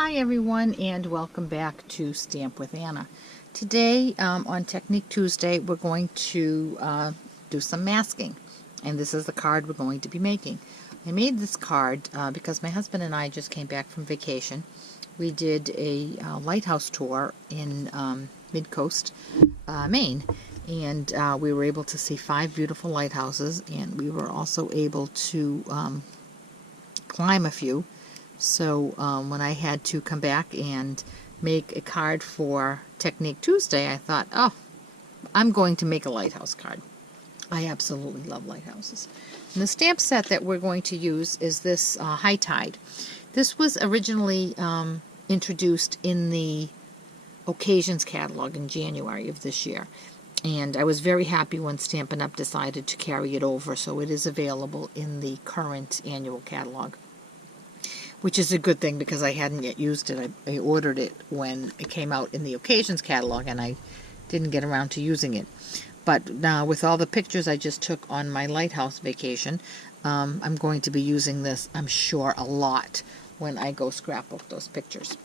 Hi everyone, and welcome back to Stamp with Anna. Today on Technique Tuesday we're going to do some masking, and this is the card we're going to be making. I made this card because my husband and I just came back from vacation. We did a lighthouse tour in Mid-Coast, Maine, and we were able to see 5 beautiful lighthouses, and we were also able to climb a few. So when I had to come back and make a card for Technique Tuesday, I thought, oh, I'm going to make a lighthouse card. I absolutely love lighthouses. And the stamp set that we're going to use is this High Tide. This was originally introduced in the Occasions catalog in January of this year. And I was very happy when Stampin' Up! Decided to carry it over, so it is available in the current annual catalog. Which is a good thing because I hadn't yet used it. I ordered it when it came out in the Occasions catalog, and I didn't get around to using it. But now with all the pictures I just took on my lighthouse vacation, I'm going to be using this, I'm sure, a lot when I go scrapbook those pictures.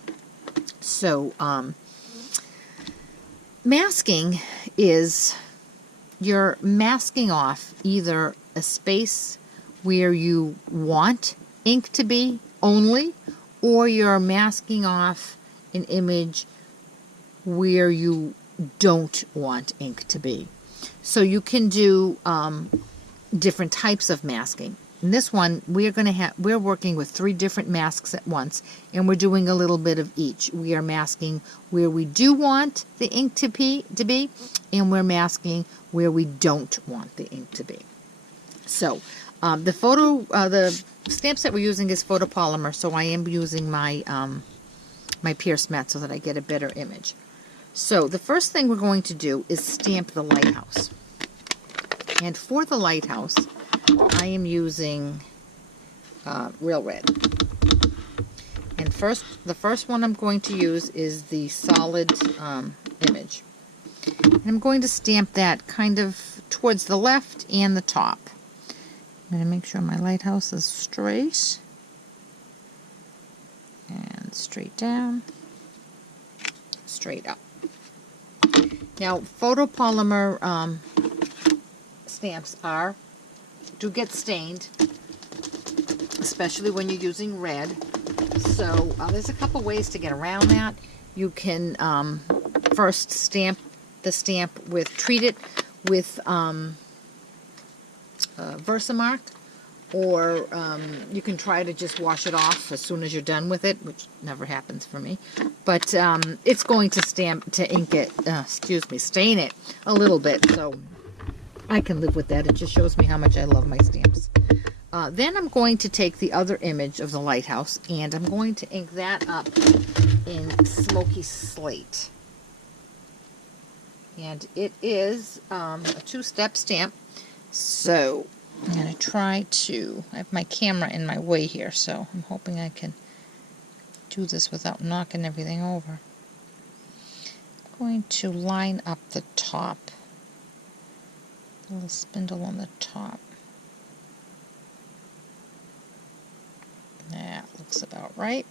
So, masking is you're masking off either a space where you want ink to be only, or you're masking off an image where you don't want ink to be. So you can do different types of masking. In this one, we're working with 3 different masks at once, and we're doing a little bit of each. We are masking where we do want the ink to be, and we're masking where we don't want the ink to be. So the stamp set we're using is photopolymer, so I am using my my Pierce mat so that I get a better image. So the first thing we're going to do is stamp the lighthouse. And for the lighthouse, I am using Real Red. And the first one I'm going to use is the solid image. And I'm going to stamp that kind of towards the left and the top. I'm going to make sure my lighthouse is straight and straight down, straight up. Now, photopolymer stamps do get stained, especially when you're using red. So there's a couple ways to get around that. You can first treat it with Versamark, or you can try to just wash it off as soon as you're done with it, which never happens for me. But it's going to stain it a little bit, so I can live with that. It just shows me how much I love my stamps. Then I'm going to take the other image of the lighthouse, and I'm going to ink that up in Smoky Slate. And it is a 2-step stamp. So I'm going to try to, I have my camera in my way here, so I'm hoping I can do this without knocking everything over. I'm going to line up the top, a little spindle on the top. That looks about right.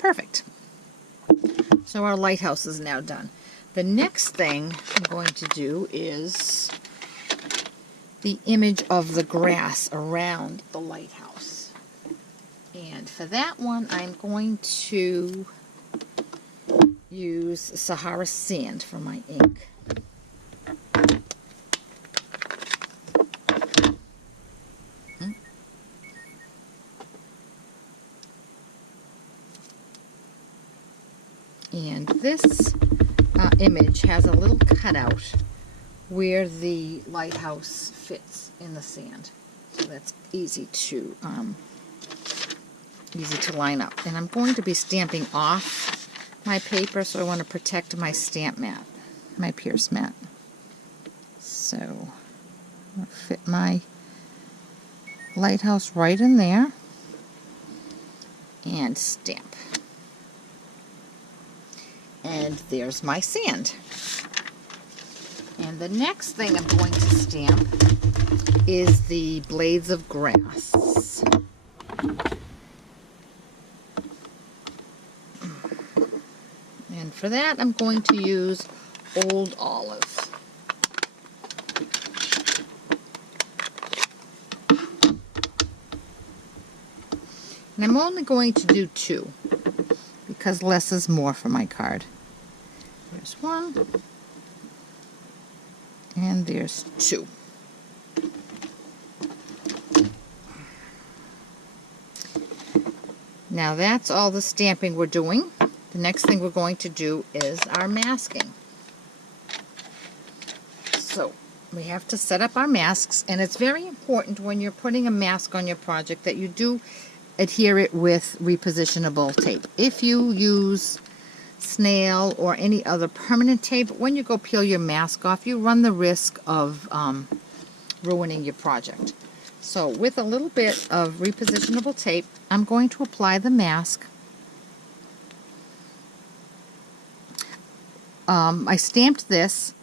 Perfect. So our lighthouse is now done. The next thing I'm going to do is the image of the grass around the lighthouse. And for that one, I'm going to use Sahara Sand for my ink. And this image has a little cutout where the lighthouse fits in the sand, so that's easy to line up. And I'm going to be stamping off my paper, so I want to protect my stamp mat, my Pierce mat. So I'm going to fit my lighthouse right in there and stamp. And there's my sand. And the next thing I'm going to stamp is the blades of grass. And for that, I'm going to use Old Olive. And I'm only going to do 2 because less is more for my card. There's 1 and there's 2. Now that's all the stamping we're doing. The next thing we're going to do is our masking. So we have to set up our masks, and it's very important when you're putting a mask on your project that you do adhere it with repositionable tape. If you use snail or any other permanent tape, when you go peel your mask off, you run the risk of ruining your project. So with a little bit of repositionable tape, I'm going to apply the mask. I stamped this,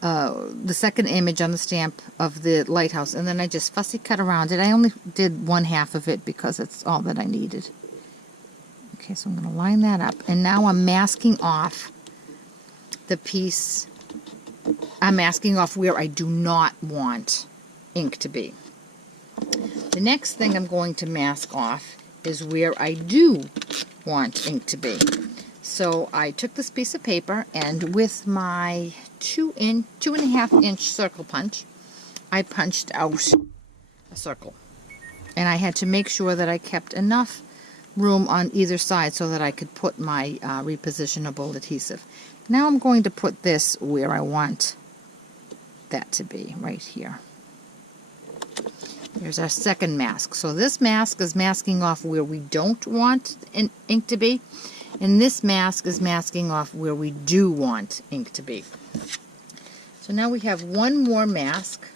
the second image on the stamp of the lighthouse, and then I just fussy cut around it. I only did 1/2 of it because it's all that I needed. Okay, so I'm going to line that up, and now I'm masking off the piece. I'm masking off where I do not want ink to be. The next thing I'm going to mask off is where I do want ink to be. So I took this piece of paper, and with my 2.5 inch circle punch, I punched out a circle. And I had to make sure that I kept enough room on either side so that I could put my repositionable adhesive. Now I'm going to put this where I want that to be, right here. Here's our second mask. So this mask is masking off where we don't want ink to be, and this mask is masking off where we do want ink to be. So now we have one more mask,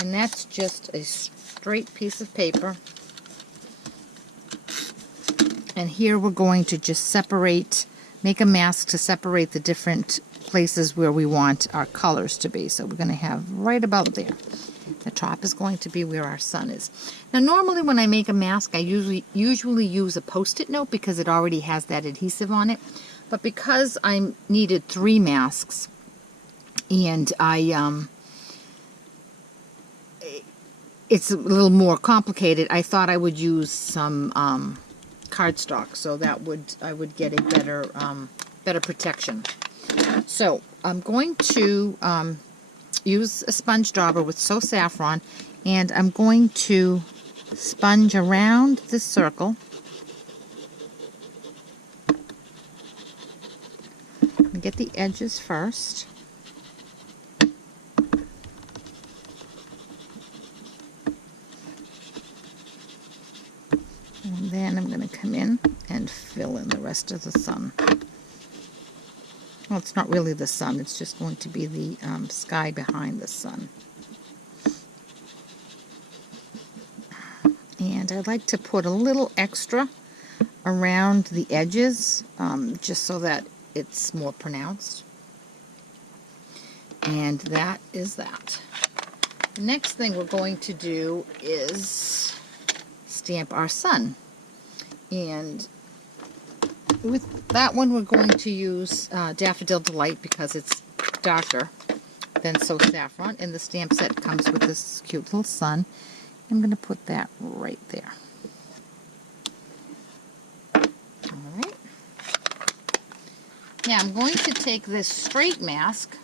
and that's just a straight piece of paper. And here we're going to just separate, make a mask to separate the different places where we want our colors to be. So we're going to have right about there. The top is going to be where our sun is. Now normally when I make a mask, I usually use a post-it note because it already has that adhesive on it. But because I needed 3 masks, and it's a little more complicated, I thought I would use some cardstock, so that I would get a better protection. So I'm going to use a sponge dauber with So Saffron, and I'm going to sponge around this circle. Get the edges first. And then I'm going to come in and fill in the rest of the sun. Well, it's not really the sun, it's just going to be the sky behind the sun. And I'd like to put a little extra around the edges, just so that it's more pronounced. And that is that. The next thing we're going to do is stamp our sun. And with that one, we're going to use Daffodil Delight because it's darker than So Saffron, and the stamp set comes with this cute little sun. I'm going to put that right there. Alright. Now I'm going to take this straight mask,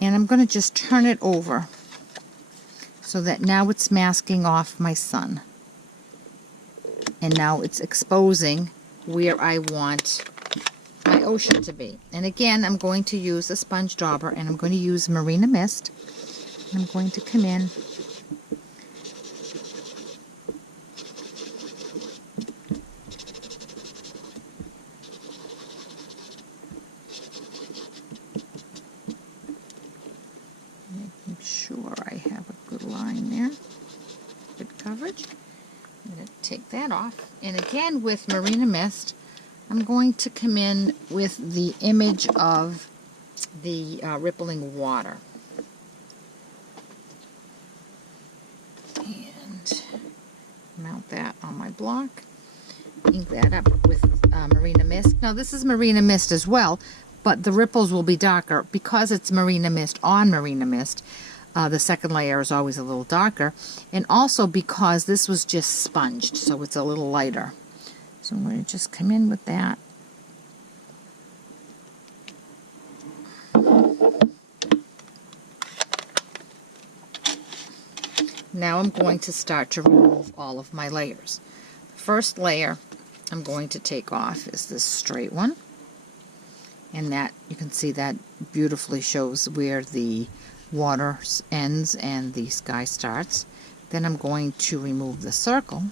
and I'm going to just turn it over so that now it's masking off my sun. And now it's exposing where I want my ocean to be. And again, I'm going to use a sponge dauber, and I'm going to use Marina Mist. I'm going to come in making sure I have a good line there, good coverage. I'm going to take that off, and again with Marina Mist, I'm going to come in with the image of the rippling water. And Mount that on my block. Ink that up with Marina Mist. Now this is Marina Mist as well, but the ripples will be darker because it's Marina Mist on Marina Mist. The second layer is always a little darker, and also because this was just sponged, so it's a little lighter. So I'm going to just come in with that. Now I'm going to start to remove all of my layers. The first layer I'm going to take off is this straight one, and that you can see that beautifully shows where the water ends and the sky starts. Then I'm going to remove the circle,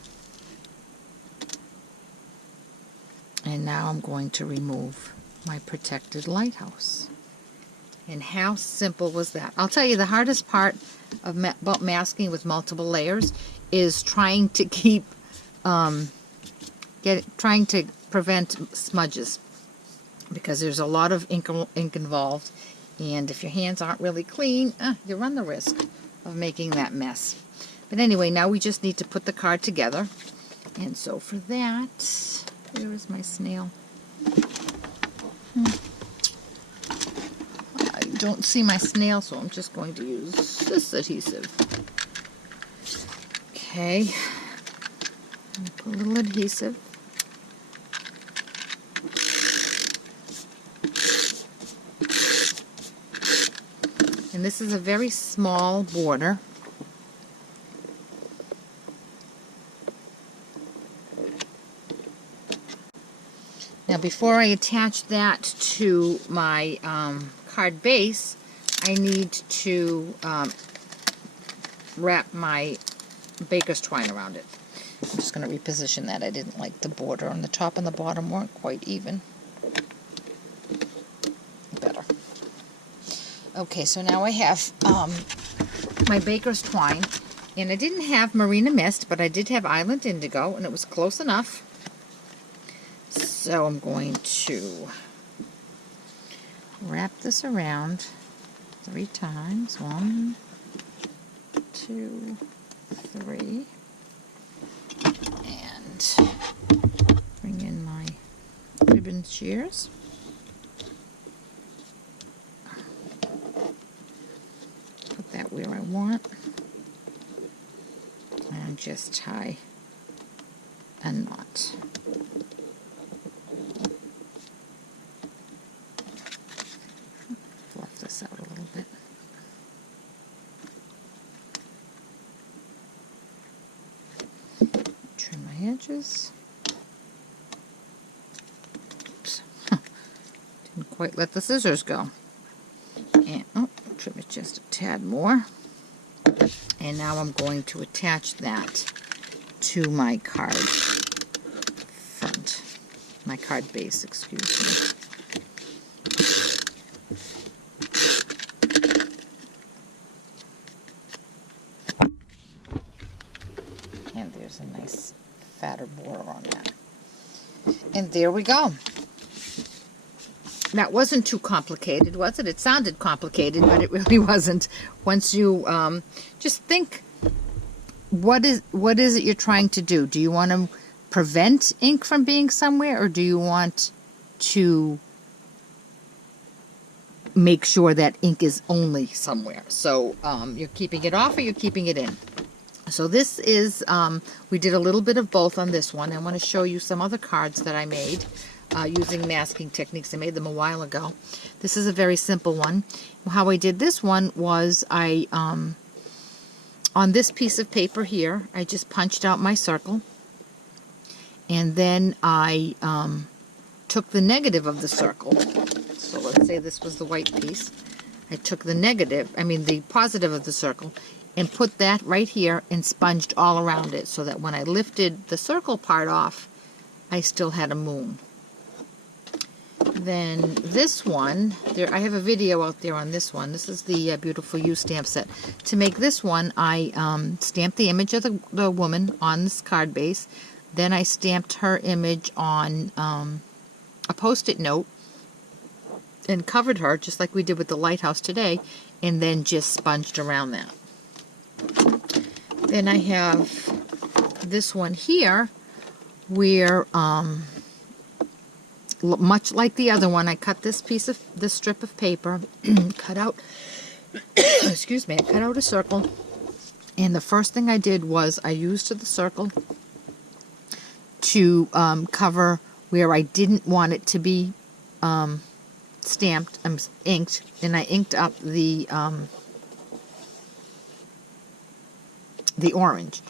and now I'm going to remove my protected lighthouse. And how simple was that? I'll tell you, the hardest part of about masking with multiple layers is trying to keep trying to prevent smudges, because there's a lot of ink involved, and if your hands aren't really clean, you run the risk of making that mess. But anyway, now we just need to put the card together, and so for that, where is my snail? I don't see my snail, so I'm just going to use this adhesive. Okay, put a little adhesive. And this is a very small border. Now before I attach that to my card base, I need to wrap my baker's twine around it. I'm just going to reposition that. I didn't like the border on the top and the bottom weren't quite even. Better. Okay, so now I have my baker's twine, and I didn't have Marina Mist, but I did have Island Indigo, and it was close enough. So I'm going to wrap this around 3 times. 1, 2, 3. And bring in my ribbon shears. Put that where I want. And just tie a knot. Fluff this out a little bit. Trim my edges. Oops. Didn't quite let the scissors go. And trim it just a tad more. And now I'm going to attach that to my card front. My card base, excuse me. And there's a nice fatter border on that. And there we go. That wasn't too complicated, was it? It sounded complicated, but it really wasn't. Once you just think, what is it you're trying to do? Do you want to prevent ink from being somewhere, or do you want to make sure that ink is only somewhere? So you're keeping it off or you're keeping it in. So this is, we did a little bit of both on this one. I want to show you some other cards that I made using masking techniques. I made them a while ago. This is a very simple one. How I did this one was I, on this piece of paper here, I just punched out my circle, and then I took the negative of the circle. So let's say this was the white piece. I took the positive of the circle, and put that right here and sponged all around it, so that when I lifted the circle part off, I still had a moon. Then this one, I have a video out there on this one. This is the Beautiful You stamp set. To make this one, I stamped the image of the woman on this card base. Then I stamped her image on a Post-it note and covered her, just like we did with the Lighthouse today, and then just sponged around that. Then I have this one here, where much like the other one, I cut this strip of paper, cut out, excuse me, I cut out a circle, and the first thing I did was I used the circle to cover where I didn't want it to be stamped, inked, and I inked up the orange.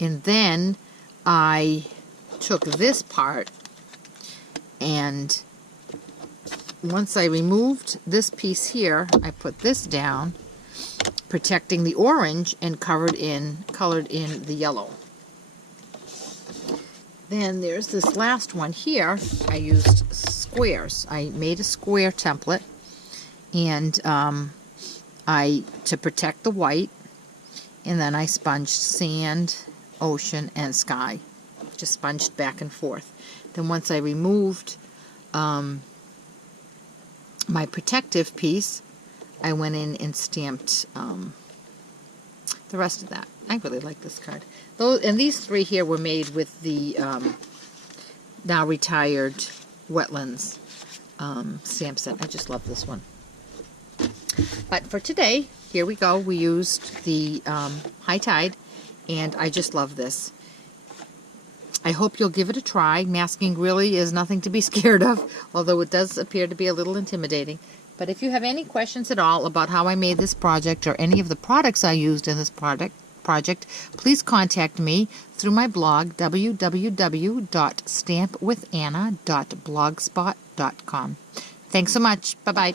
And then I took this part, and once I removed this piece here, I put this down, protecting the orange, and colored in the yellow. Then there's this last one here. I used squares. I made a square template, and to protect the white, and then I sponged sand, ocean, and sky. Just sponged back and forth. Then once I removed my protective piece, I went in and stamped the rest of that. I really like this card. And these three here were made with the now retired Wetlands stamp set. I just love this one. But for today, here we go. We used the High Tide, and I just love this. I hope you'll give it a try. Masking really is nothing to be scared of, although it does appear to be a little intimidating. But if you have any questions at all about how I made this project or any of the products I used in this project, please contact me through my blog, www.stampwithanna.blogspot.com. Thanks so much. Bye-bye.